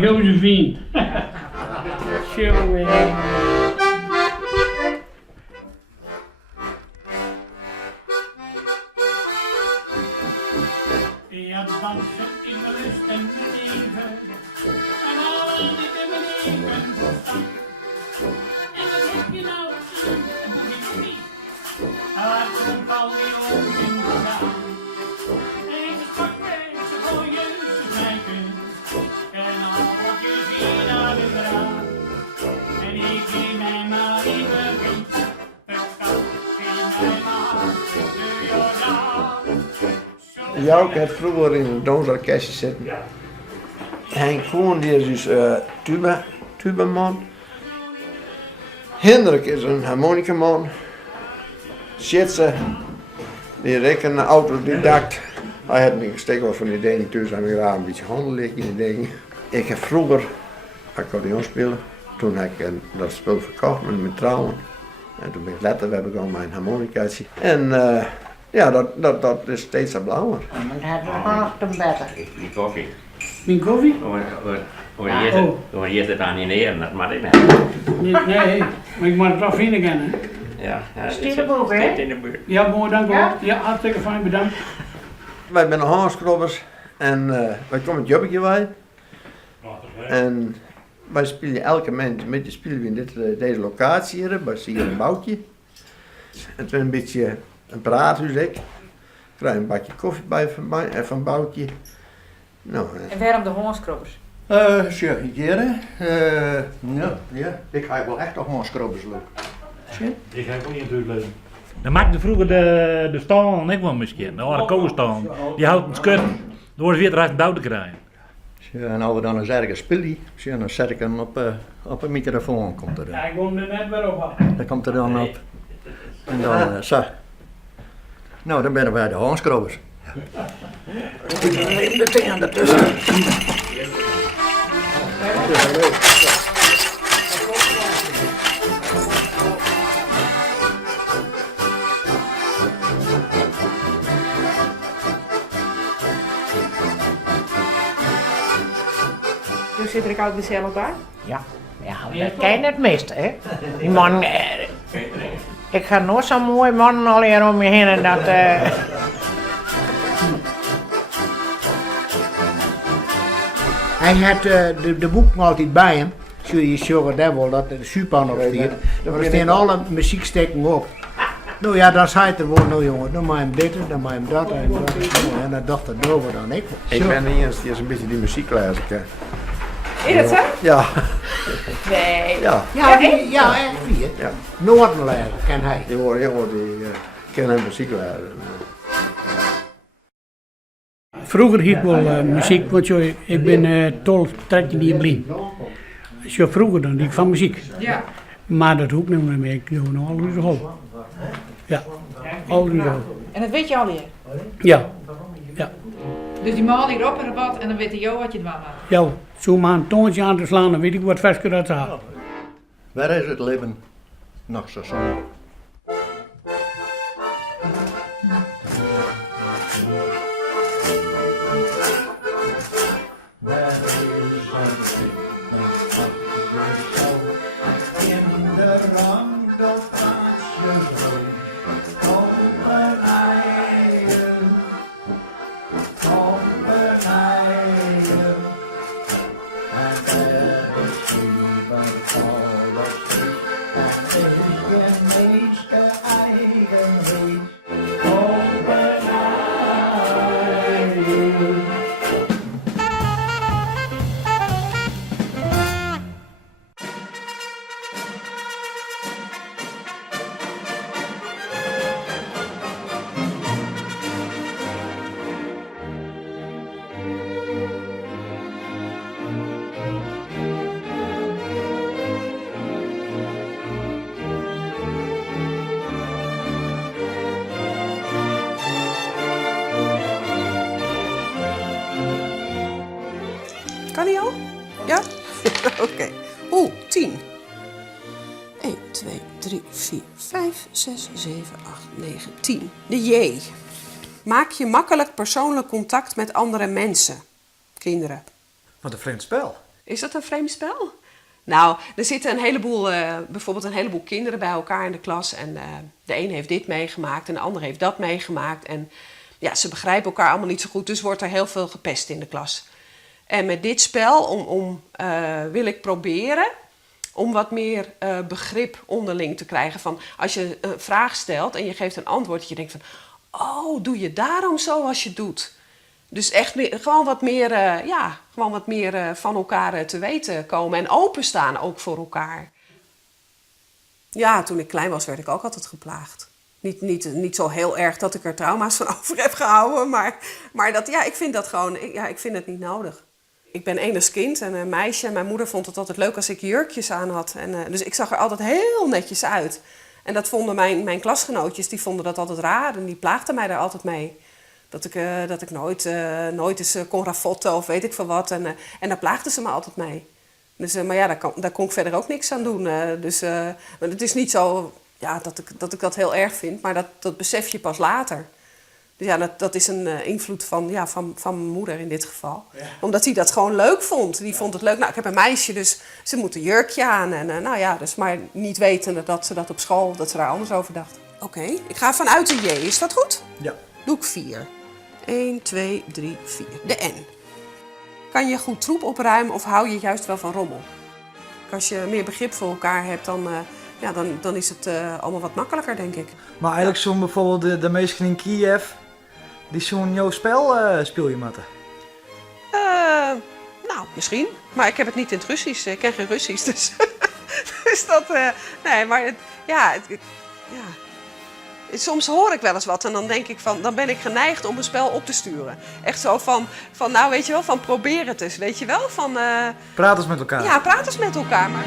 Josephine. Jongen. Ja, dansen in de rust en de leven. En al dit in mijn leven verstaan. En wat heb je nou aan een boekje niet? Laat het al die ogen gaan. En ik sprak deze mooie meisje. En al wat je ziet naar de graan. En ik neem mij maar even mee. Het gaat in mij maar de Jordaan. Jouke heeft vroeger in een dansorkestje zitten. Henk Koen die is dus tubaman. Hendrik is een harmonicaman. Schitze, die is een autodidact. Hij had me gesteken wat van die dingen thuis en ik raar een beetje handelen in die dingen. Ik heb vroeger accordeon spelen. Toen heb ik dat spul verkocht met mijn trouwen. En toen ben ik later weer begonnen met een harmonicatie. En ja, dat is steeds zo belangrijk. En dan had we nog een beter. Die koffie. Mijn koffie? Hoe je het aan in eren, dat mag ik niet. Nee, maar ik moet het wel vinden kennen. Ja, Stiet de boek, hè? in de buurt. Ja, mooi, dank u wel. Ja? Ja, hartstikke fijn, bedankt. Wij zijn handskrobbers en wij komen het jobbetje bij. En wij spelen elke maand spelen we in deze locatie hier, bij Sier en Boutje. Het is een beetje een praathuis, ik krijg een bakje koffie bij van Boutje. Nou, En waarom de hongerskrobbers? Zeg ik hier, ja, ik ga wel echt nog handskrobbers lopen. Ik heb ook niet natuurlijk leuk. Dan maakte vroeger de staan ik wel misschien, de oude koolstaan. Die houdt een skut, door weer eruit een douw te krijgen. En als we dan eens ergens spelen, dan zet ik hem op een microfoon. Komt er, Ja, ik kom er net weer op. dan komt er dan op. En dan zo. Nou, dan ben wij de handskrobbers. Meteen aan de tussen. Dus zit er ook altijd gezellig bij? Ja, dat ken je het meeste, hè? Die man, ik ga nooit zo'n mooi man al hier om je heen en dat. Hij had de boeken altijd bij hem. Zul je zorgen dat wel dat de Supan op staat. Er staan alle muziekstukken op. Nou ja, dan zei het er gewoon, nou jongen, dan maak je hem dit, dan maak je hem dat en dat. En dat dacht er door dan ik. ik ben de eerste die is een beetje die muzieklezer ken. Is dat zo? Ja, Nee. ja. Ja, echt vier. Ja. Noordenlijn ken hij. Die kennen muzieklezer. Vroeger hield ik wel muziek, want joh, ik ben 12, 13 jaar blind. Dus joh, vroeger dan liep ik van muziek. Ja. Maar dat hoeft niet meer, ik doe nog al uur hol. Ja, al uur hol. En dat weet je al hier. Ja, ja. Dus die maal hier op en wat en dan weet je wat je ervan maakt. Ja, zo maar een tongetje aan te slaan, dan weet ik wat versker dat gaat. Waar is het leven nog zo zonnig? Kan die al? Ja? Oké. 10. 1, 2, 3, 4, 5, 6, 7, 8, 9, 10. De J. Maak je makkelijk persoonlijk contact met andere mensen. Kinderen. Wat een vreemd spel. Is dat een vreemd spel? Nou, er zitten een heleboel, bijvoorbeeld een heleboel kinderen bij elkaar in de klas. En de een heeft dit meegemaakt en de ander heeft dat meegemaakt. En ja, ze begrijpen elkaar allemaal niet zo goed, dus wordt er heel veel gepest in de klas. En met dit spel wil ik proberen om wat meer begrip onderling te krijgen. Van als je een vraag stelt en je geeft een antwoord, dat je denkt van... Oh, doe je daarom zo als je doet? Dus echt gewoon wat meer van elkaar te weten komen. En openstaan ook voor elkaar. Ja, toen ik klein was werd ik ook altijd geplaagd. Niet zo heel erg dat ik er trauma's van over heb gehouden. Maar dat, ja, ik vind dat gewoon... ik vind het niet nodig. Ik ben enigszins kind en een meisje. Mijn moeder vond het altijd leuk als ik jurkjes aan had. Dus ik zag er altijd heel netjes uit. En dat vonden mijn klasgenootjes, die vonden dat altijd raar. En die plaagden mij daar altijd mee. Dat ik nooit eens kon ravotten of weet ik veel wat. En daar plaagden ze me altijd mee. Dus, maar ja, daar kon ik verder ook niks aan doen. Maar het is niet zo dat ik dat heel erg vind. Maar dat besef je pas later. Dus ja, dat is een invloed van mijn moeder in dit geval. Ja. Omdat hij dat gewoon leuk vond. Die vond het leuk. Nou, ik heb een meisje, dus ze moet een jurkje aan. En dus maar niet wetende dat ze dat op school, dat ze daar anders over dacht. Oké, ik ga vanuit de J. Is dat goed? Ja. Doe ik 4. 1, 2, 3, 4. De N. Kan je goed troep opruimen of hou je juist wel van rommel? Als je meer begrip voor elkaar hebt, dan is het allemaal wat makkelijker, denk ik. Maar eigenlijk zo'n bijvoorbeeld de meesten in Kiev, die zo'n jouw spel speel je met? Nou, misschien. Maar ik heb het niet in het Russisch. Ik ken geen Russisch, dus... dus dat... nee, maar soms hoor ik wel eens wat en dan denk ik dan ben ik geneigd om een spel op te sturen. Echt zo van nou weet je wel, van probeer het eens, weet je wel. Van, praat eens met elkaar. Ja, praat eens met elkaar, maar...